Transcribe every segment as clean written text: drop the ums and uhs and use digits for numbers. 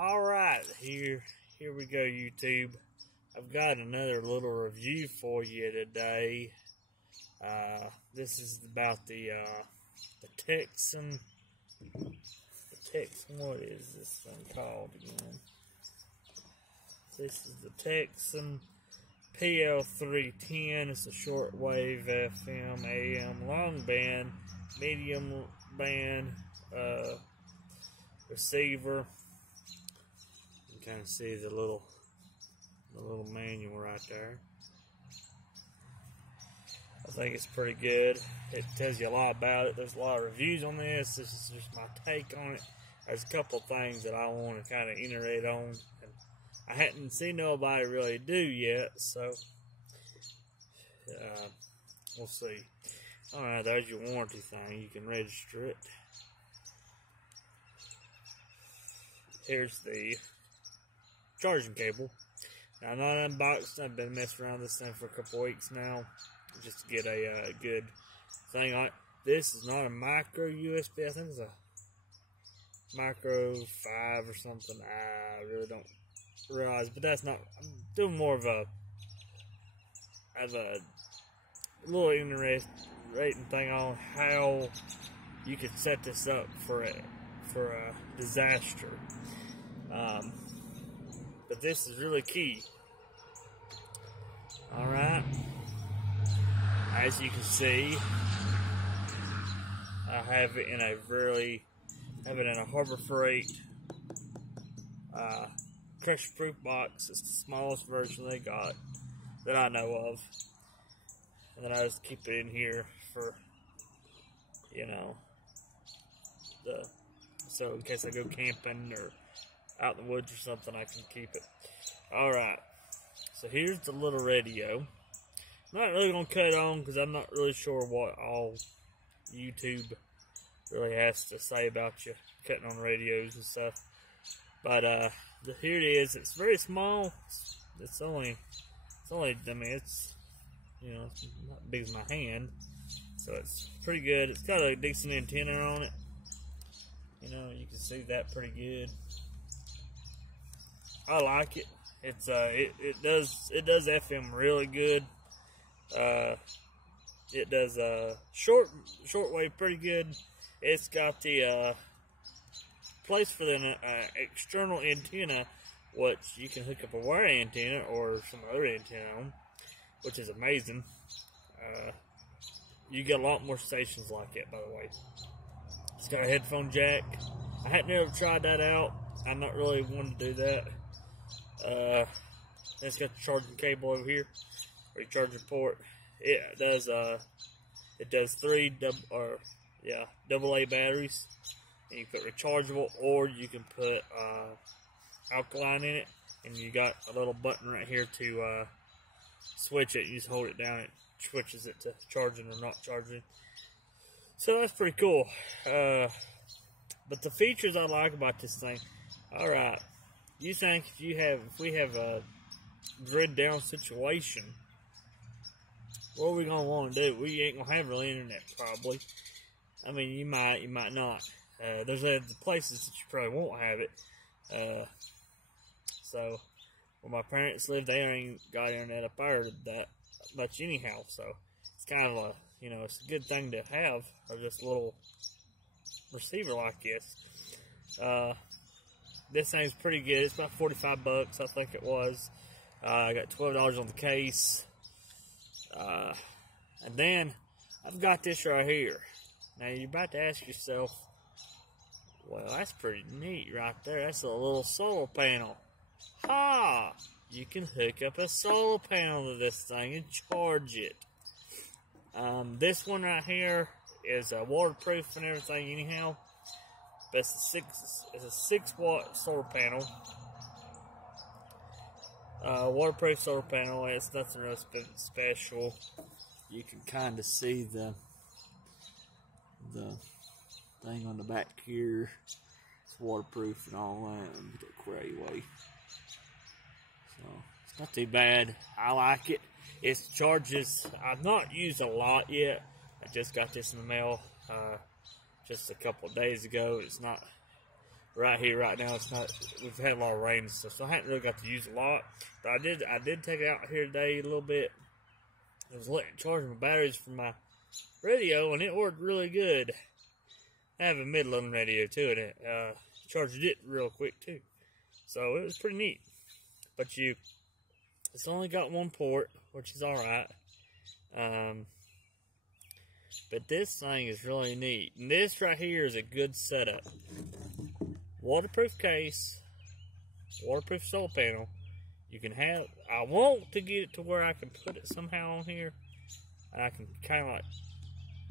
Alright, here we go, YouTube. I've got another little review for you today. This is about the Texan, what is this thing called again? This is the Texan PL310. It's a shortwave FM, AM, long band, medium band receiver. You can kind of see the little manual right there. I think it's pretty good. It tells you a lot about it. There's a lot of reviews on this. This is just my take on it. There's a couple of things that I want to kind of iterate on, and I hadn't seen nobody really do yet, so we'll see. Alright, there's your warranty thing. You can register it. Here's the charging cable. Now, not unboxed. I've been messing around this thing for a couple weeks now, just to get a good thing on it. This is not a micro USB. I think it's a micro 5 or something. I really don't realize, but that's not. I'm doing more of a little interesting thing on how you could set this up for a disaster. But this is really key. Alright. As you can see, I have it in a Harbor Freight pressure proof box. It's the smallest version they got that I know of. And then I just keep it in here for, so in case I go camping or out in the woods or something, I can keep it. Alright, so here's the little radio. I'm not really going to cut it on because I'm not really sure what all YouTube really has to say about you cutting on radios and stuff. But here it is. It's very small. It's only, I mean, it's not big as my hand. So it's pretty good. It's got a decent antenna on it. You can see that pretty good. I like it. It's it does FM really good. It does shortwave pretty good. It's got the place for the external antenna, which you can hook up a wire antenna or some other antenna on, which is amazing. You get a lot more stations like it, by the way. It's got a headphone jack. I hadn't ever tried that out. I'm not really wanting to do that. It's got the charging cable over here, or your charging port. It does three AA batteries, and you put rechargeable, or you can put alkaline in it, and you got a little button right here to switch it. You just hold it down, it switches it to charging or not charging. So that's pretty cool. But the features I like about this thing, alright, you think if we have a grid down situation, what are we gonna want to do? We ain't gonna have real internet probably. I mean, you might not. There's other places that you probably won't have it. So where my parents live, they ain't got internet up there that much anyhow. So it's kind of a, it's a good thing to have, or just a little receiver like this. This thing's pretty good. It's about 45 bucks, I think it was. I got $12 on the case. And then I've got this right here. Now you're about to ask yourself, well, that's pretty neat right there. That's a little solar panel. Ha! You can hook up a solar panel to this thing and charge it. This one right here is waterproof and everything anyhow. But it's a 6-watt solar panel. Waterproof solar panel. It's nothing really special. You can kind of see the thing on the back here. It's waterproof and all that. Let me get that query away. So it's not too bad. I like it. It charges. I've not used a lot yet. I just got this in the mail just a couple of days ago. It's not right here, right now, it's not. We've had a lot of rain and stuff, so I haven't really got to use a lot. But I did take it out here today a little bit. I was letting charge my batteries for my radio, and it worked really good. I have a mid-lone radio too, and it charged it real quick too. So it was pretty neat. But it's only got one port, which is all right. But this thing is really neat. And this right here is a good setup. Waterproof case, waterproof solar panel. You can have, I want to get it to where I can put it somehow on here. I can kind of like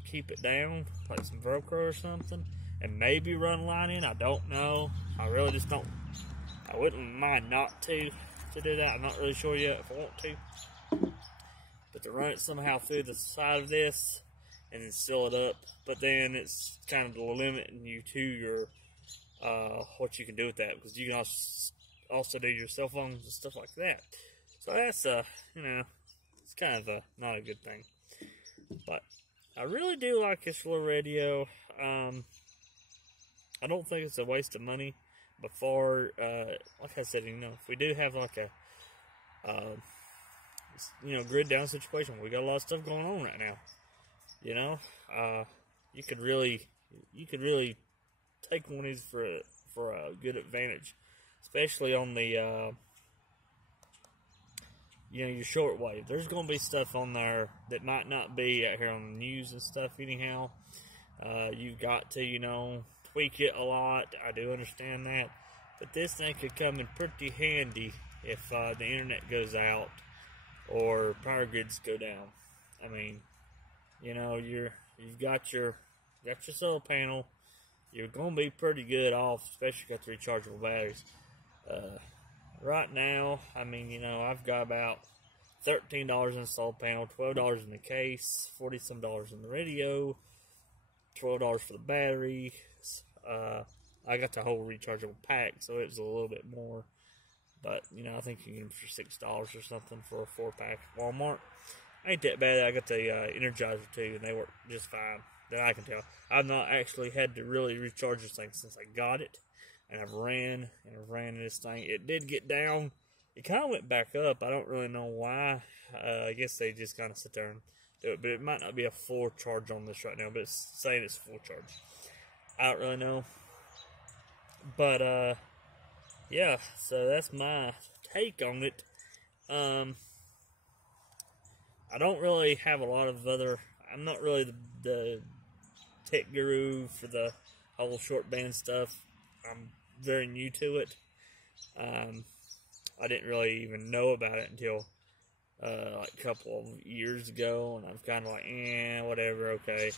keep it down, like some Velcro or something. And maybe run a line in, I don't know. I really just don't, I wouldn't mind not to do that. I'm not really sure yet if I want to. But to run it somehow through the side of this and then seal it up. But then it's kind of limiting you to your what you can do with that, because you can also do your cell phones and stuff like that. So that's you know, it's kind of not a good thing. But I really do like this little radio. I don't think it's a waste of money. Before, like I said, you know, if we do have like a you know, grid down situation, we got a lot of stuff going on right now. You know, you could really take one of these for a good advantage, especially on the you know, your shortwave. There's going to be stuff on there that might not be out here on the news and stuff anyhow. You've got to, you know, tweak it a lot. I do understand that, but this thing could come in pretty handy if the internet goes out or power grids go down. I mean, you know, you've got your solar panel. You're gonna be pretty good off, especially if you got the rechargeable batteries. Right now, I mean, you know, I've got about $13 in the solar panel, $12 in the case, $40-some in the radio, $12 for the battery. I got the whole rechargeable pack, so it was a little bit more. But, you know, I think you can get them for $6 or something for a 4-pack at Walmart. Ain't that bad. I got the Energizer too, and they work just fine, that I can tell. I've not actually had to really recharge this thing since I got it. And I've ran this thing. It did get down. It kind of went back up. I don't really know why. I guess they just kind of sit there and do it. But it might not be a full charge on this right now, but it's saying it's full charge. I don't really know. But, yeah, so that's my take on it. I don't really have a lot of I'm not really the tech guru for the whole short band stuff. I'm very new to it. I didn't really even know about it until like a couple of years ago, and I'm kind of like, whatever, okay.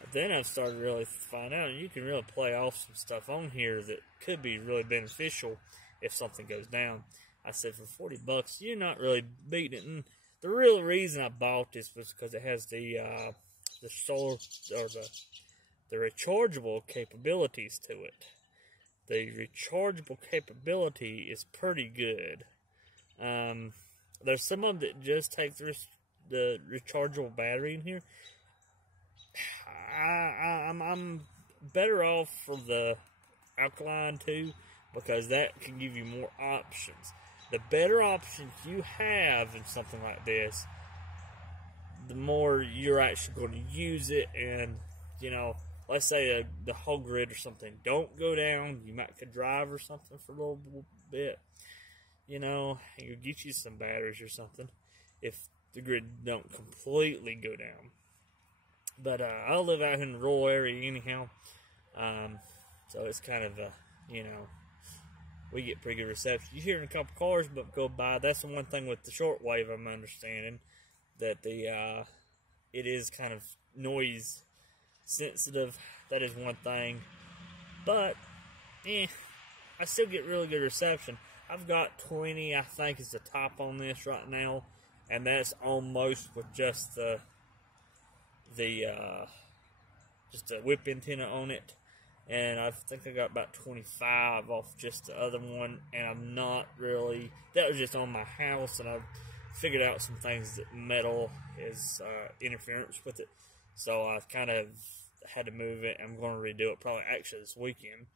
But then I've started really finding out, and you can really play off some stuff on here that could be really beneficial if something goes down. I said for $40, you're not really beating it. And the real reason I bought this was because it has the solar or the rechargeable capabilities to it. The rechargeable capability is pretty good. There's some of them that just take the rechargeable battery in here. I'm better off for the alkaline too, because that can give you more options. The better options you have in something like this, the more you're actually going to use it. And, you know, let's say the whole grid or something don't go down, you might could drive or something for a little bit, you know, and you'll get you some batteries or something if the grid don't completely go down. But I live out in the rural area anyhow, so it's kind of you know, we get pretty good reception. You hear a couple cars but go by. That's the one thing with the shortwave I'm understanding, that it is kind of noise sensitive. That is one thing, but I still get really good reception. I've got 20, I think, is the top on this right now, and that's almost with just the whip antenna on it. And I think I got about 25 off just the other one, and I'm not really, that was just on my house, and I've figured out some things that metal is interference with it, so I've kind of had to move it. I'm going to redo it probably actually this weekend.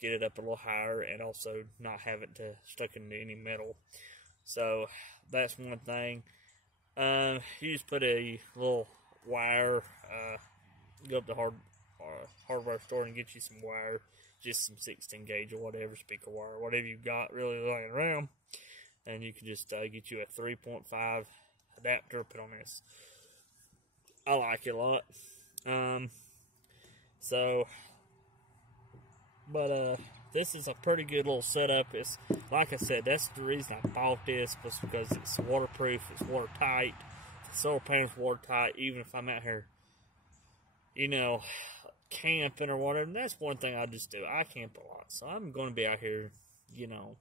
get it up a little higher, and also not have it stuck into any metal. So that's one thing. You just put a little wire, go up to hardware store and get you some wire, just some 16 gauge or whatever, speaker wire, whatever you've got really laying around, and you can just get you a 3.5 adapter, put on this. I like it a lot. This is a pretty good little setup. It's, like I said, that's the reason I bought this, was because it's waterproof, it's watertight, the solar panel's watertight, even if I'm out here, you know, camping or whatever. And that's one thing I just do. I camp a lot, so I'm going to be out here, you know.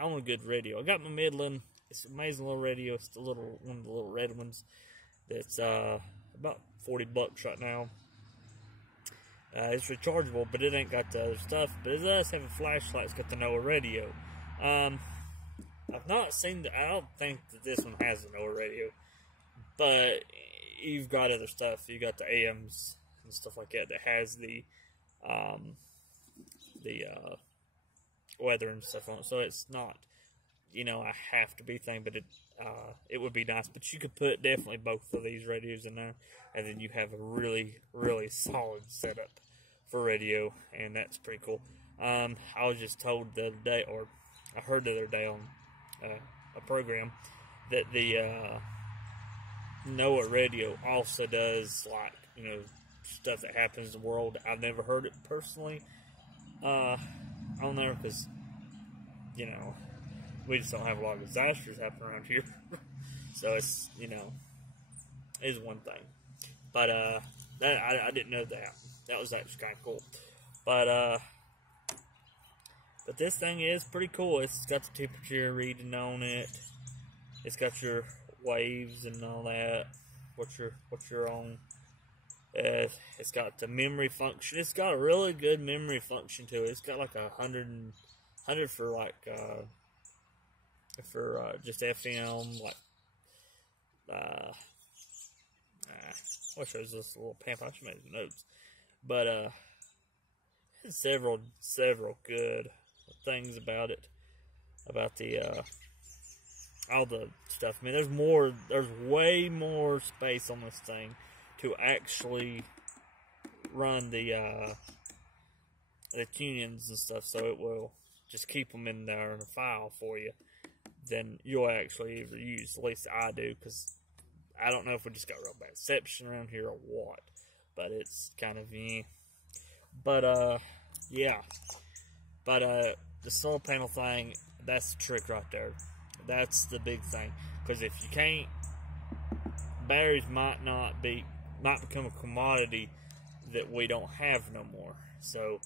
I want a good radio. I got my Midland. It's an amazing little radio. It's the little one of the little red ones. That's about $40 right now. It's rechargeable, but it ain't got the other stuff. But it does have a flashlight. It's got the NOAA radio. I've not seen I don't think that this one has a NOAA radio, but you've got other stuff. You got the AMs and stuff like that has the weather and stuff on it. So it's not, you know, a have to be thing, but it would be nice. But you could put definitely both of these radios in there, and then you have a really, really solid setup for radio, and that's pretty cool. I was just told the other day, or I heard the other day on a program, that the NOAA radio also does, like, you know, stuff that happens in the world. I've never heard it personally on there, because, you know, we just don't have a lot of disasters happening around here. So it's, you know, is one thing. But I didn't know that. That was actually kind of cool. But this thing is pretty cool. It's got the temperature reading on it. It's got your waves and all that. What you're on. It's got the memory function. It's got a really good memory function to it. It's got like 100 for like just FM, like I wish there was this little pamphlet. I should make some notes. But several good things about it, about the all the stuff. I mean, there's way more space on this thing to actually run the tune-ins and stuff, so it will just keep them in there in a file for you than you'll actually ever use. At least I do, because I don't know if we just got real bad reception around here or what, but it's kind of But yeah. But the solar panel thing, that's the trick right there. That's the big thing. Because if you can't, batteries might become a commodity that we don't have no more. So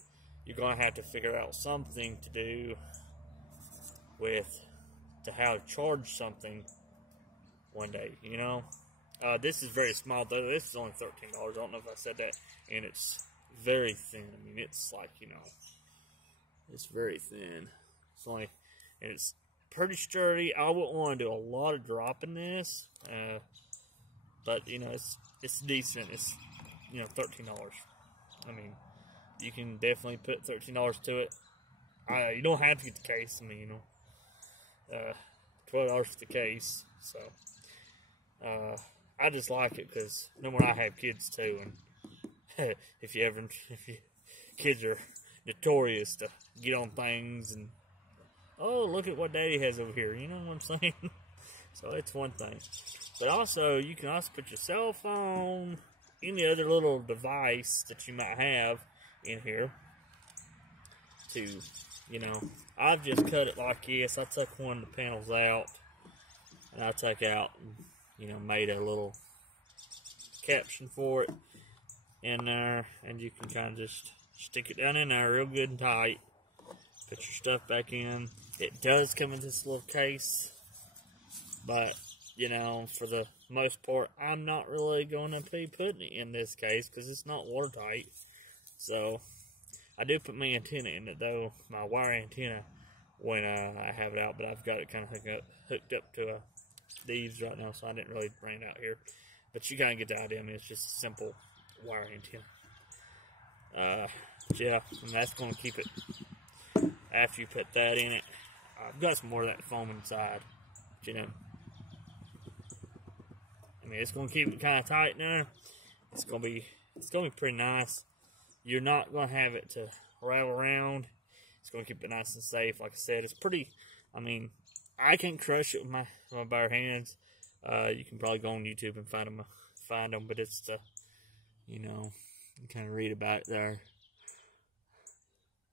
you're going to have to figure out something to do to how to charge something one day, you know. This is very small though. This is only $13. I don't know if I said that. And it's very thin. I mean, it's like, you know, it's very thin. It's only, and it's pretty sturdy. I wouldn't want to do a lot of dropping this, but you know, it's decent. It's, you know, $13. I mean, you can definitely put $13 to it. You don't have to get the case. I mean, you know, $12 for the case. So I just like it because no more I have kids too, and if kids are notorious to get on things and, oh, look at what Daddy has over here. You know what I'm saying? So it's one thing. But also, you can also put your cell phone, any other little device that you might have in here to, you know, I've just cut it like this. I took one of the panels out, and I took out, and, you know, made a little caption for it in there, and you can kind of just stick it down in there real good and tight. Put your stuff back in. It does come in this little case, but, you know, for the most part, I'm not really going to be putting it in this case because it's not watertight. So I do put my antenna in it though, my wire antenna, when I have it out, but I've got it kind of hooked up to these right now, so I didn't really bring it out here. But you kind of get the idea. I mean, it's just a simple wire antenna. Yeah, and that's going to keep it after you put that in it. I've got some more of that foam inside, but, you know. I mean, it's gonna keep it kind of tight now. It's gonna be pretty nice. You're not gonna have it to rattle around. It's gonna keep it nice and safe. Like I said, it's pretty. I mean, I can't crush it with my bare hands. You can probably go on YouTube and find them, but it's you know, you kind of read about it there.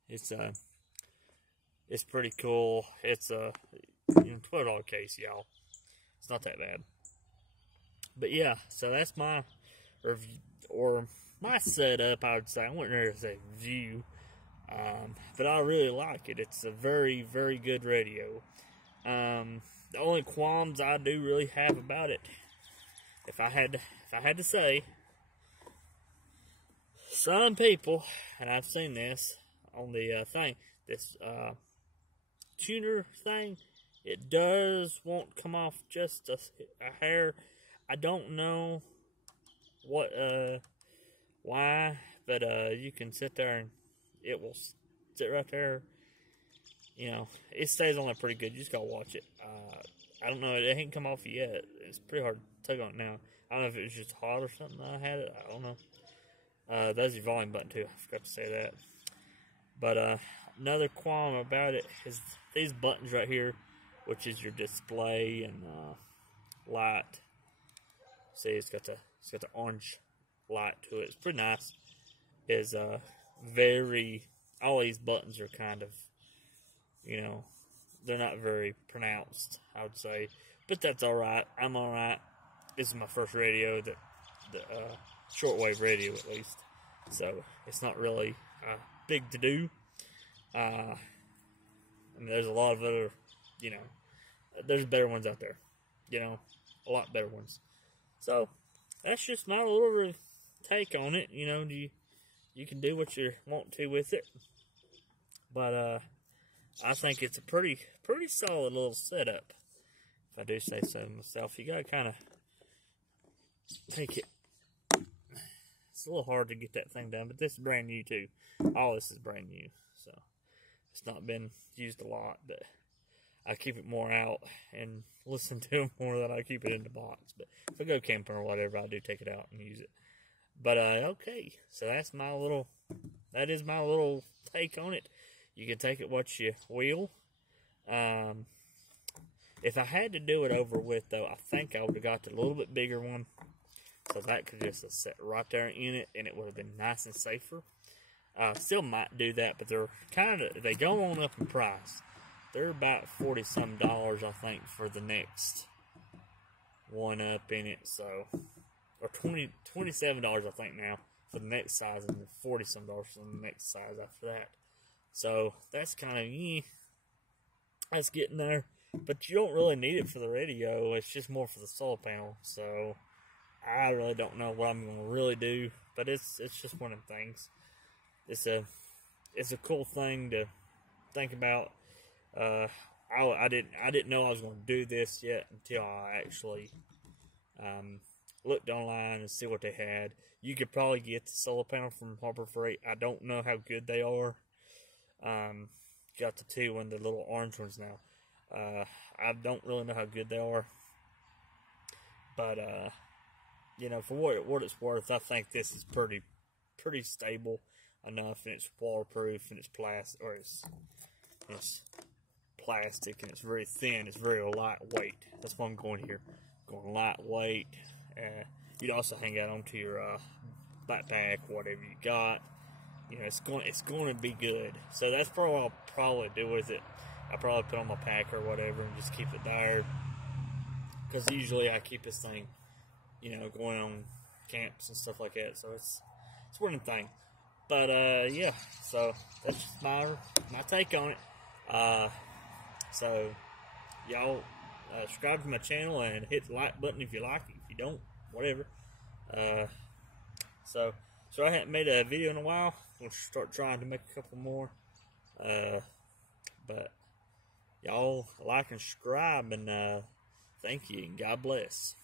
It's pretty cool. It's a $12 case, y'all. It's not that bad. But yeah, so that's my review, or my setup, I would say. I wouldn't really say review, but I really like it. It's a very, very good radio. The only qualms I do really have about it, if I had to say, some people, and I've seen this on the this tuner thing, it won't come off just a hair. I don't know why, but you can sit there and it will sit right there. You know, it stays on there pretty good. You just gotta watch it. I don't know, it ain't come off yet. It's pretty hard to tug on it now. I don't know if it was just hot or something that I had it. I don't know. That's your volume button too. I forgot to say that. But another qualm about it is these buttons right here, which is your display and light. See, it's got the orange light to it. It's pretty nice. Is all these buttons are kind of, you know, they're not very pronounced, I would say, but that's all right. I'm all right. This is my first radio, the shortwave radio at least, so it's not really big to do. I mean, there's a lot of other, you know, there's better ones out there, you know, a lot better ones. So that's just my little take on it. You know, you can do what you want to with it, but I think it's a pretty solid little setup, if I do say so myself. You gotta kind of take it. It's a little hard to get that thing done, but this is brand new too. All this is brand new, so it's not been used a lot, but I keep it more out and listen to it more than I keep it in the box. But if I go camping or whatever, I do take it out and use it. But okay, so that is my little take on it. You can take it what you will. If I had to do it over with, though, I think I would have got the little bit bigger one, so that could just have sat right there in it, and it would have been nice and safer. Still might do that, but they go on up in price. They're about $40-some, I think, for the next one up in it. So, or $27, I think now for the next size, and $40-some for the next size after that. So that's kind of that's getting there. But you don't really need it for the radio. It's just more for the solar panel. So I really don't know what I'm going to really do. But it's just one of the things. It's a cool thing to think about. I didn't know I was going to do this yet until I actually looked online and see what they had. You could probably get the solar panel from Harbor Freight. I don't know how good they are. Got the two and the little orange ones now. I don't really know how good they are, but you know, for what it's worth, I think this is pretty stable enough, and it's waterproof, and it's plastic, and it's very thin. It's very lightweight. That's why I'm going here. Going lightweight. You'd also hang out onto your backpack, whatever you got. You know, it's going to be good. So that's probably what I'll probably do with it. I'll probably put on my pack or whatever and just keep it there. Because usually I keep this thing, you know, going on camps and stuff like that. So it's one of the things. But yeah, so that's just my take on it. So y'all subscribe to my channel and hit the like button if you like it. If you don't, whatever. So I haven't made a video in a while. I'm going to start trying to make a couple more. But y'all like and subscribe, and thank you, and God bless.